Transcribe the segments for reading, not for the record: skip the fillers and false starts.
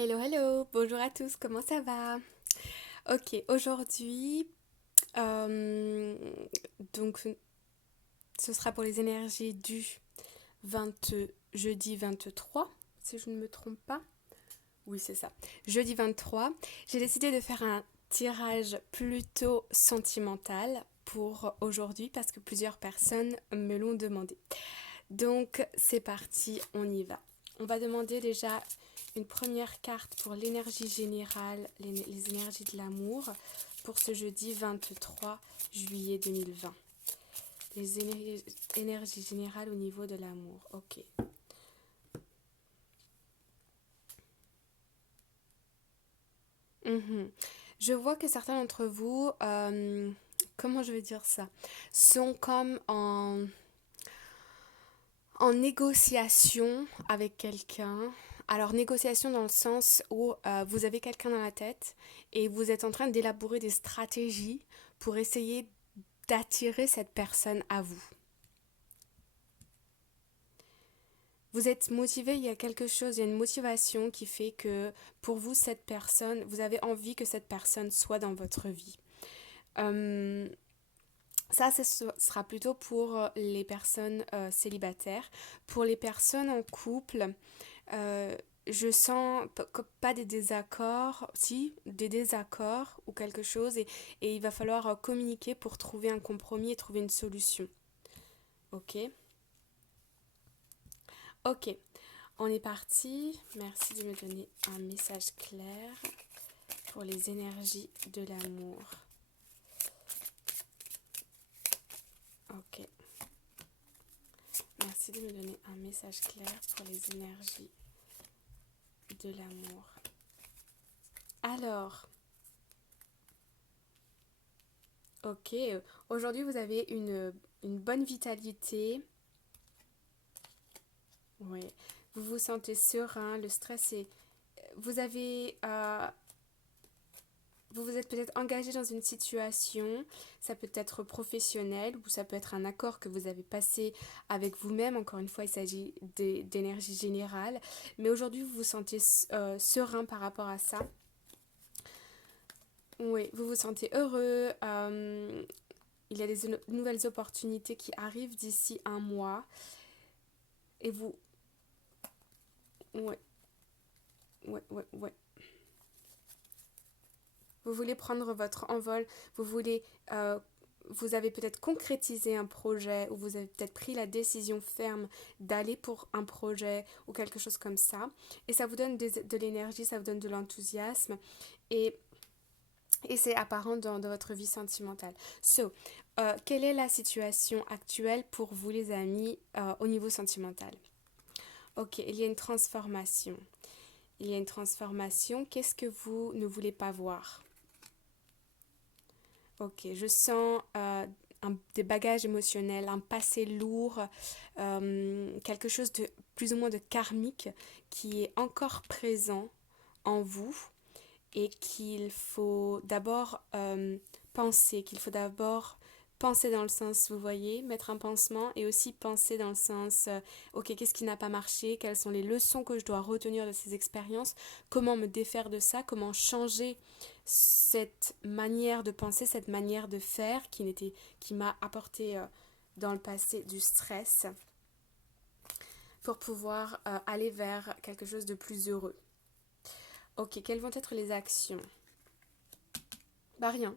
Hello, hello, bonjour à tous, comment ça va? Ok, aujourd'hui, euh, donc ce sera pour les énergies du 20, jeudi 23, si je ne me trompe pas. Oui, c'est ça. Jeudi 23, j'ai décidé de faire un tirage plutôt sentimental pour aujourd'hui parce que plusieurs personnes me l'ont demandé. Donc c'est parti, on y va. On va demander déjà une première carte pour l'énergie générale, les énergies de l'amour pour ce jeudi 23 juillet 2020. Les énergies générales au niveau de l'amour. Ok. Mhm. Je vois que certains d'entre vous, comment je vais dire ça, sont comme en négociation avec quelqu'un. Alors, négociation dans le sens où vous avez quelqu'un dans la tête et vous êtes en train d'élaborer des stratégies pour essayer d'attirer cette personne à vous. Vous êtes motivé, il y a quelque chose, il y a une motivation qui fait que pour vous, cette personne, vous avez envie que cette personne soit dans votre vie. Euh, Ça, ce sera plutôt pour les personnes célibataires. Pour les personnes en couple, Euh, je sens pas des désaccords, si, des désaccords ou quelque chose, et il va falloir communiquer pour trouver un compromis et trouver une solution. Ok? Ok, on est parti. Merci de me donner un message clair pour les énergies de l'amour. Ok, merci de me donner un message clair pour les énergies de l'amour. Alors, ok, aujourd'hui vous avez une bonne vitalité. Oui, vous vous sentez serein, le stress est... Vous avez... vous vous êtes peut-être engagé dans une situation, ça peut être professionnel ou ça peut être un accord que vous avez passé avec vous-même. Encore une fois, il s'agit d'énergie générale. Mais aujourd'hui, vous vous sentez serein par rapport à ça. Oui, vous vous sentez heureux. Il y a des nouvelles opportunités qui arrivent d'ici un mois. Et vous... Ouais, ouais, ouais, ouais. Vous voulez prendre votre envol, vous voulez, vous avez peut-être concrétisé un projet ou vous avez peut-être pris la décision ferme d'aller pour un projet ou quelque chose comme ça. Et ça vous donne de l'énergie, ça vous donne de l'enthousiasme et, et c'est apparent dans votre vie sentimentale. So, quelle est la situation actuelle pour vous les amis au niveau sentimental? Ok, il y a une transformation. Il y a une transformation. Qu'est-ce que vous ne voulez pas voir? Ok, je sens des bagages émotionnels, un passé lourd, quelque chose de plus ou moins de karmique qui est encore présent en vous et qu'il faut d'abord penser, qu'il faut d'abord penser dans le sens, vous voyez, mettre un pansement et aussi penser dans le sens, ok, qu'est-ce qui n'a pas marché, quelles sont les leçons que je dois retenir de ces expériences, comment me défaire de ça, comment changer cette manière de penser, cette manière de faire qui m'a apporté dans le passé du stress pour pouvoir aller vers quelque chose de plus heureux. Ok, quelles vont être les actions? Bah rien.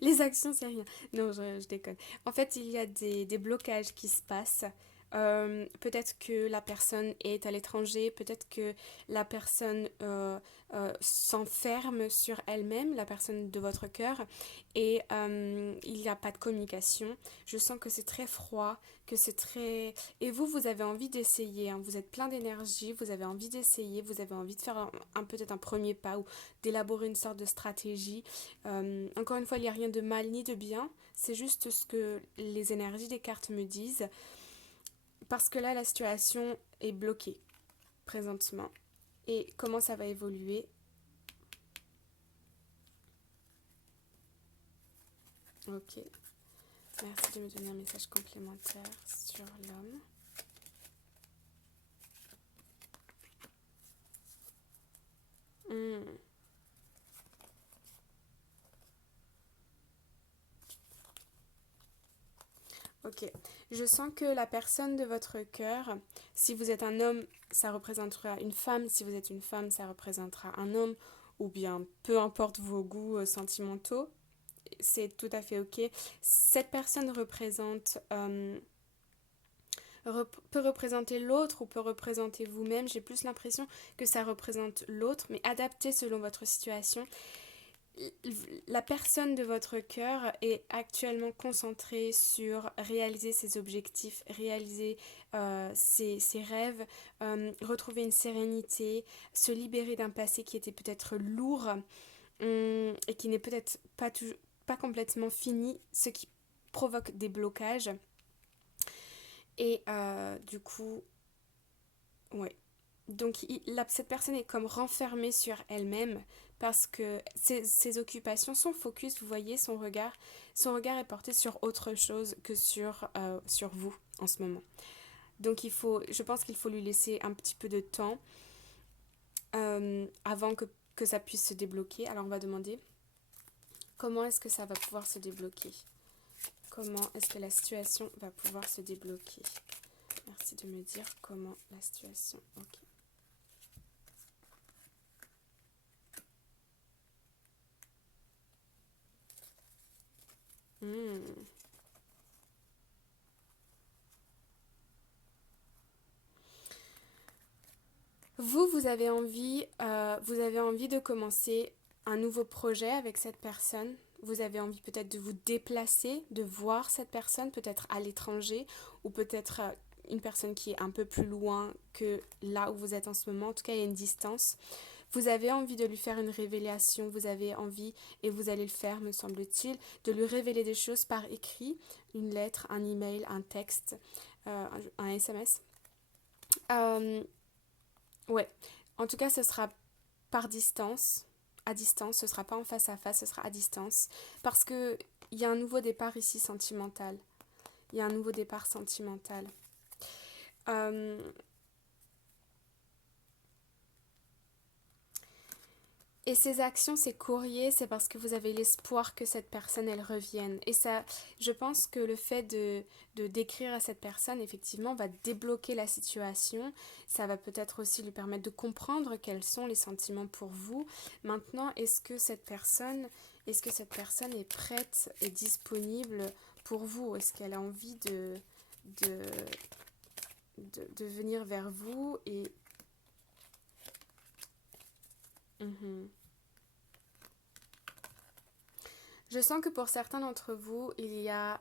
Les actions, c'est rien. Non, je déconne. En fait, il y a des blocages qui se passent. Peut-être que la personne est à l'étranger, peut-être que la personne s'enferme sur elle-même, la personne de votre cœur, et il n'y a pas de communication. Je sens que c'est très froid, que c'est très... Et vous, vous avez envie d'essayer, hein. Vous êtes plein d'énergie, vous avez envie d'essayer, vous avez envie de faire peut-être un premier pas ou d'élaborer une sorte de stratégie. Encore une fois, il n'y a rien de mal ni de bien, c'est juste ce que les énergies des cartes me disent, parce que là, la situation est bloquée présentement. Et comment ça va évoluer? Ok, merci de me donner un message complémentaire sur l'homme. Ok. Je sens que la personne de votre cœur, si vous êtes un homme, ça représentera une femme. Si vous êtes une femme, ça représentera un homme. Ou bien, peu importe vos goûts sentimentaux, c'est tout à fait ok. Cette personne peut représenter l'autre ou peut représenter vous-même. J'ai plus l'impression que ça représente l'autre, mais adapté selon votre situation. La personne de votre cœur est actuellement concentrée sur réaliser ses objectifs, réaliser ses rêves, retrouver une sérénité, se libérer d'un passé qui était peut-être lourd et qui n'est peut-être pas complètement fini, ce qui provoque des blocages. Et du coup, ouais. Donc cette personne est comme renfermée sur elle-même parce que ses occupations, son focus, vous voyez, son regard est porté sur autre chose que sur vous en ce moment. Donc je pense qu'il faut lui laisser un petit peu de temps avant que ça puisse se débloquer. Alors on va demander comment est-ce que ça va pouvoir se débloquer. Comment est-ce que la situation va pouvoir se débloquer. Merci de me dire comment la situation... Ok. Hmm. Vous avez envie de commencer un nouveau projet avec cette personne. Vous avez envie peut-être de vous déplacer, de voir cette personne, peut-être à l'étranger, ou peut-être une personne qui est un peu plus loin que là où vous êtes en ce moment. En tout cas, il y a une distance. Vous avez envie de lui faire une révélation, vous avez envie, et vous allez le faire, me semble-t-il, de lui révéler des choses par écrit, une lettre, un email, un texte, un SMS. Euh, Ouais, en tout cas, ce sera par distance, à distance, ce sera pas en face à face, ce sera à distance, parce que il y a un nouveau départ ici sentimental. Il y a un nouveau départ sentimental. Euh, Et ces actions, ces courriers, c'est parce que vous avez l'espoir que cette personne, elle revienne. Et ça, je pense que le fait de d'écrire à cette personne, effectivement, va débloquer la situation. Ça va peut-être aussi lui permettre de comprendre quels sont les sentiments pour vous. Maintenant, est-ce que cette personne est prête et disponible pour vous? Est-ce qu'elle a envie de, de venir vers vous et... Mhm. Je sens que pour certains d'entre vous, il y a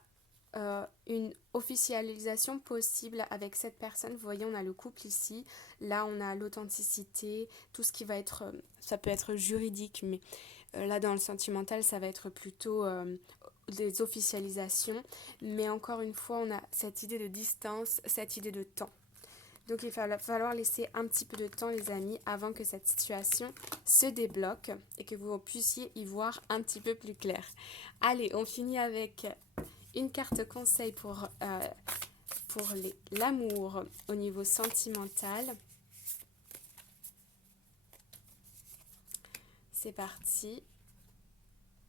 une officialisation possible avec cette personne. Vous voyez, on a le couple ici. Là, on a l'authenticité, tout ce qui va être... ça peut être juridique, mais là, dans le sentimental, ça va être plutôt des officialisations. Mais encore une fois, on a cette idée de distance, cette idée de temps. Donc il va falloir laisser un petit peu de temps les amis avant que cette situation se débloque et que vous puissiez y voir un petit peu plus clair. Allez, on finit avec une carte conseil pour l'amour au niveau sentimental. C'est parti.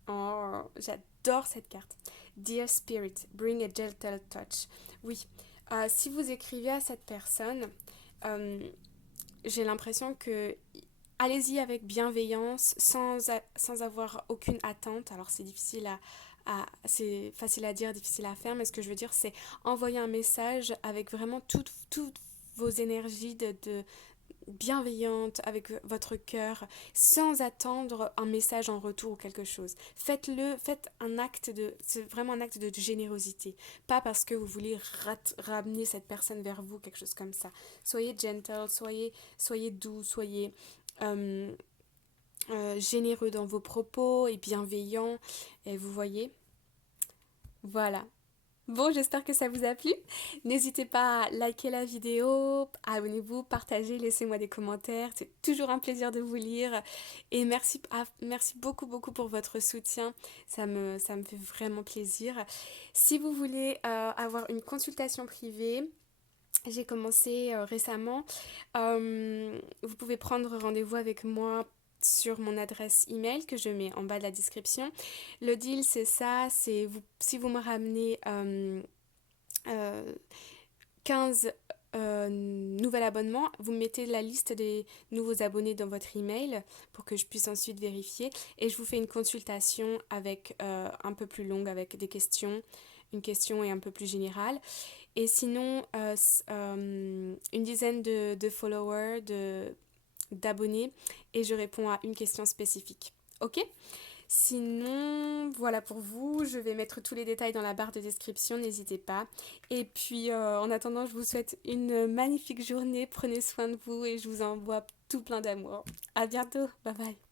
Oh, j'adore cette carte. Dear Spirit, bring a gentle touch. Oui, si vous écrivez à cette personne, euh, j'ai l'impression que allez-y avec bienveillance, sans avoir aucune attente. Alors c'est difficile c'est facile à dire, difficile à faire, mais ce que je veux dire, c'est envoyer un message avec vraiment toutes vos énergies de bienveillante avec votre cœur, sans attendre un message en retour ou quelque chose. Faites-le, faites un acte c'est vraiment un acte de générosité. Pas parce que vous voulez ramener cette personne vers vous, quelque chose comme ça. Soyez gentle, soyez doux, soyez euh, généreux dans vos propos et bienveillant. Et vous voyez, voilà. Bon, j'espère que ça vous a plu. N'hésitez pas à liker la vidéo, abonnez-vous, partagez, laissez-moi des commentaires. C'est toujours un plaisir de vous lire. Et merci beaucoup, beaucoup pour votre soutien. Ça me fait vraiment plaisir. Si vous voulez avoir une consultation privée, j'ai commencé récemment. Vous pouvez prendre rendez-vous avec moi sur mon adresse email que je mets en bas de la description. Le deal, c'est ça, si vous me ramenez euh, 15 nouvel abonnement, vous mettez la liste des nouveaux abonnés dans votre email pour que je puisse ensuite vérifier et je vous fais une consultation avec un peu plus longue avec des questions, une question et un peu plus générale. Et sinon, une dizaine de followers, d'abonnés et je réponds à une question spécifique. Ok? Sinon, voilà pour vous. Je vais mettre tous les détails dans la barre de description, n'hésitez pas. Et puis, en attendant, je vous souhaite une magnifique journée. Prenez soin de vous et je vous envoie tout plein d'amour. À bientôt. Bye bye.